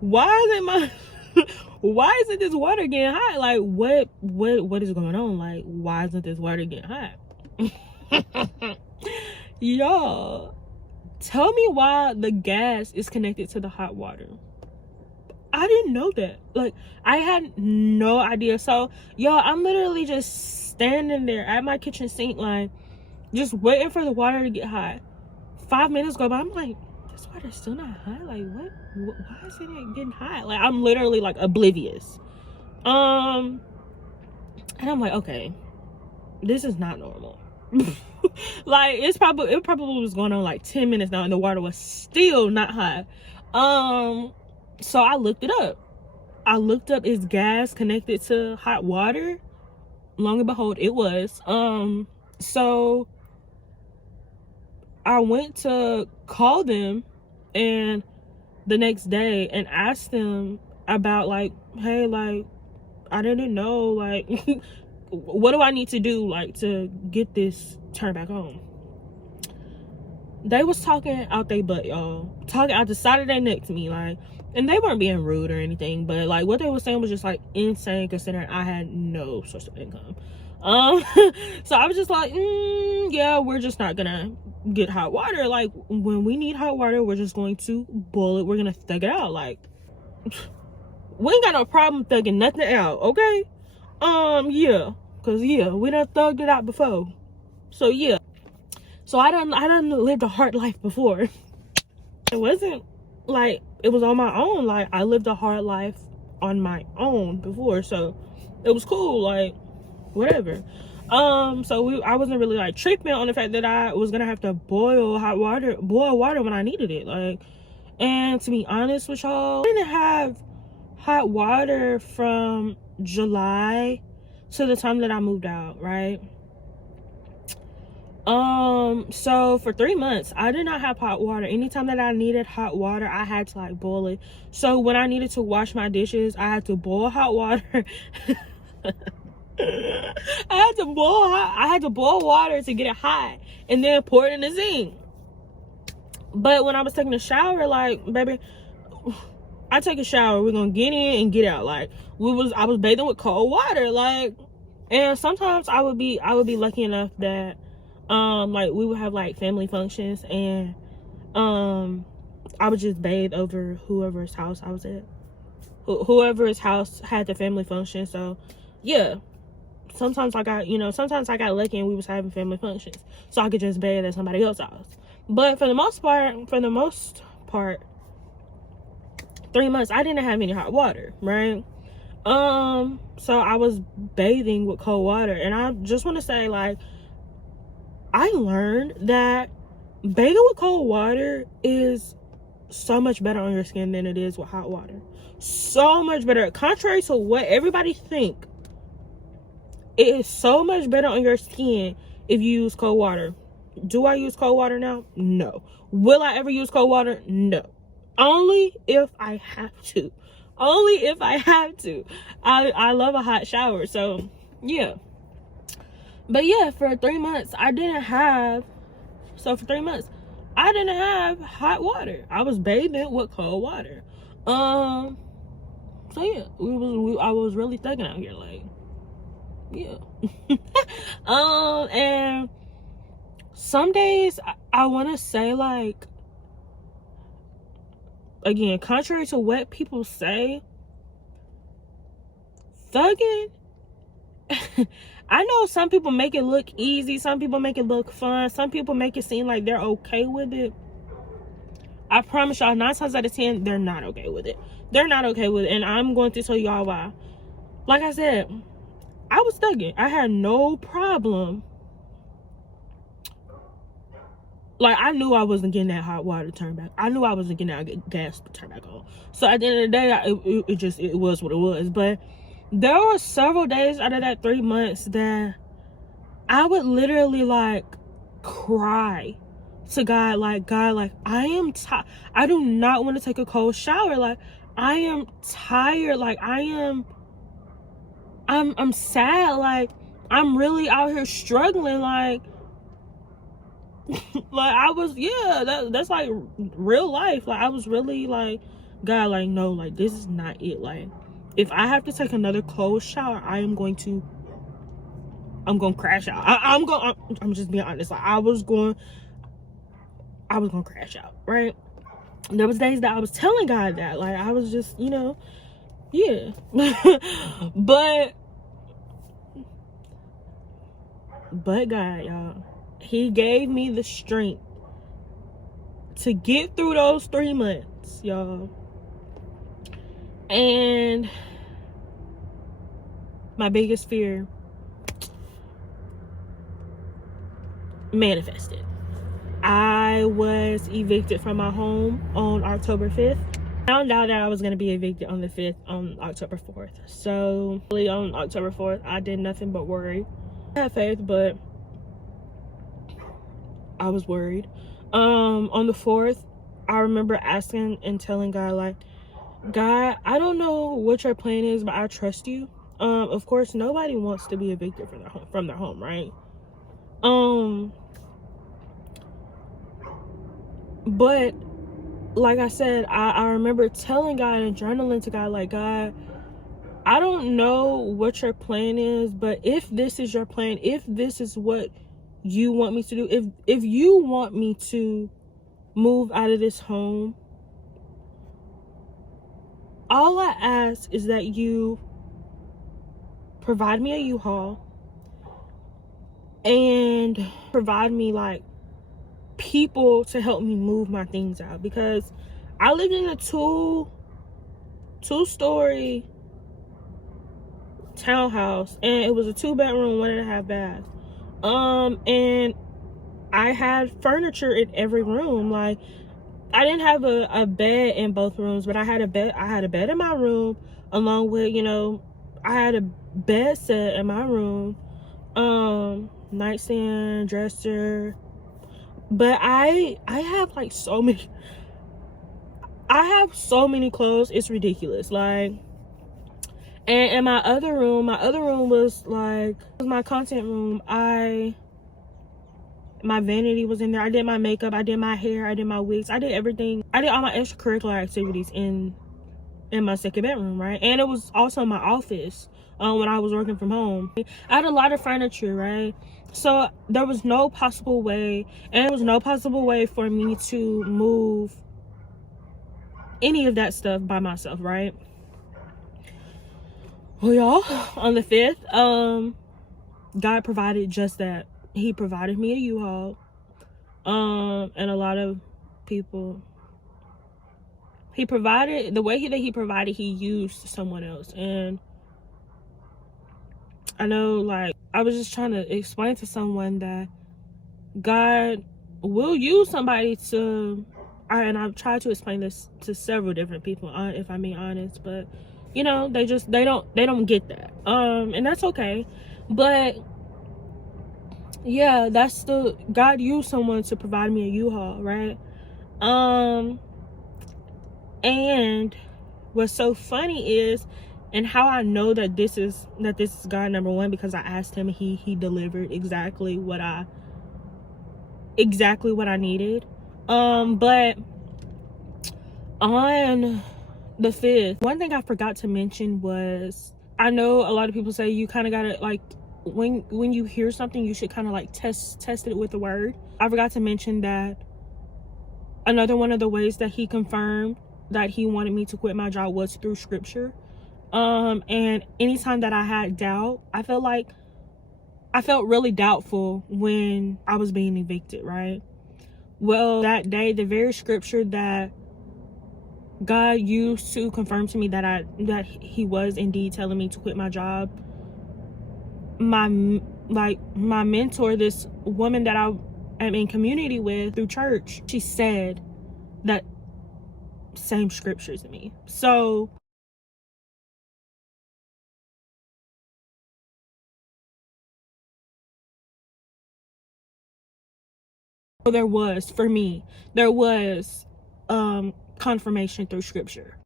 why isn't my why isn't this water getting hot? Like, what is going on? Like, why isn't this water getting hot? Y'all, tell me why the gas is connected to the hot water. I didn't know that. Like, I had no idea. So, y'all, I'm literally just standing there at my kitchen sink, like, just waiting for the water to get hot. 5 minutes go by, I'm like, this water's still not hot? Like, what? Why is it getting hot? Like, I'm literally, like, oblivious. And I'm like, okay, this is not normal. Like, it probably was going on, like, 10 minutes now, and the water was still not hot. So I looked it up. Is gas connected to hot water? Long and behold, it was. So I went to call them and the next day and asked them about, like, hey, like, I didn't know, like, what do I need to do, like, to get this turned back on? They was talking out their butt, y'all. Talking out the side of their neck to me, like, and they weren't being rude or anything, but, like, what they were saying was just, like, insane, considering I had no source of income. So I was just like, yeah, we're just not gonna get hot water. Like, when we need hot water, we're just going to boil it. We're gonna thug it out. Like, we ain't got no problem thugging nothing out, okay? Yeah, cause yeah, we done thugged it out before. So yeah, so I done lived a hard life before. It wasn't like it was on my own. Like, I lived a hard life on my own before, so it was cool. Like, whatever. So I wasn't really, like, tripping on the fact that I was gonna have to boil water when I needed it. Like, and to be honest with y'all, I didn't have hot water from July to the time that I moved out, right? So for 3 months I did not have hot water. Anytime that I needed hot water, I had to, like, boil it. So when I needed to wash my dishes, I had to boil hot water. I had to boil water to get it hot and then pour it in the sink. But when I was taking a shower, like, baby, I take a shower, we're gonna get in and get out. Like, I was bathing with cold water, like, and sometimes I would be lucky enough that like, we would have, like, family functions, and I would just bathe over whoever's house I was at. Whoever's house had the family function. So yeah, sometimes I got lucky and we was having family functions, so I could just bathe at somebody else's house. But for the most part, 3 months I didn't have any hot water, right? So I was bathing with cold water, and I just want to say, like, I learned that bathing with cold water is so much better on your skin than it is with hot water. So much better. Contrary to what everybody think, it is so much better on your skin if you use cold water. Do I use cold water now? No. Will I ever use cold water? No. Only if I have to. I love a hot shower, so yeah. But yeah, for 3 months I didn't have hot water. I was bathing with cold water. So yeah, I was really thugging out here, like, yeah. And some days I want to say, like, again, contrary to what people say, thugging, I know some people make it look easy, some people make it look fun, some people make it seem like they're okay with it. I promise y'all, 9 times out of 10, they're not okay with it. They're not okay with it, and I'm going to tell y'all why. Like I said, I was thugging. I had no problem. Like, I knew I wasn't getting that hot water turned back. I knew I wasn't getting that gas turned back on. So at the end of the day, it was what it was. But there were several days out of that 3 months that I would literally, like, cry to God, like, I am tired. I do not want to take a cold shower. Like, I am tired. Like, I'm sad. Like, I'm really out here struggling. Like, like, I was, yeah, that's like real life. Like, I was really, like, God, like, no, like, this is not it. Like, if I have to take another cold shower, I'm going to crash out. I'm just being honest. Like, I was going to crash out, right? There was days that I was telling God that, like, I was just, yeah. but God, y'all, he gave me the strength to get through those 3 months, y'all. And my biggest fear manifested. I was evicted from my home on October 5th. Found out that I was going to be evicted on the 5th on October 4th. So on October 4th, I did nothing but worry. I had faith, but I was worried. On the 4th, I remember asking and telling God, like, God, I don't know what your plan is, but I trust you. Of course, nobody wants to be evicted from their home, right? But like I said, I remember telling God and journaling to God, like, God, I don't know what your plan is, but if this is your plan, if this is what you want me to do, if you want me to move out of this home, all I ask is that you provide me a U-Haul and provide me, like, people to help me move my things out, because I lived in a two-story townhouse, and it was a 2-bedroom, 1.5 bath. And I had furniture in every room. Like, I didn't have a bed in both rooms, but I had a bed in my room, along with, I had a bed set in my room, nightstand, dresser. But I have, like, I have so many clothes, it's ridiculous. Like, and in my other room was like, my content room. My vanity was in there. I did my makeup, I did my hair, I did my wigs, I did everything. I did all my extracurricular activities in my second bedroom, right? And it was also my office when I was working from home. I had a lot of furniture, right? So there was no possible way, and there was no possible way for me to move any of that stuff by myself, right? Well, y'all, on the 5th, God provided just that. He provided me a U-Haul, and a lot of people. He provided, the way that he provided, he used someone else. And I know, like, I was just trying to explain to someone that God will use somebody to, and I've tried to explain this to several different people, if I'm being honest, but they don't get that, and that's okay. But yeah, God used someone to provide me a U-Haul, right? And what's so funny is, and how I know that this is God, number one, because I asked him, he delivered exactly what I needed. But on the 5th, one thing I forgot to mention was, I know a lot of people say you kind of gotta, like, when you hear something, you should kind of, like, test it with the word. I forgot to mention that another one of the ways that he confirmed that he wanted me to quit my job was through scripture. And anytime that I had doubt, I felt really doubtful when I was being evicted, right? Well, that day, the very scripture that God used to confirm to me that he was indeed telling me to quit my job, my mentor, this woman that I am in community with through church, she said that same scriptures to me. So there was confirmation through scripture.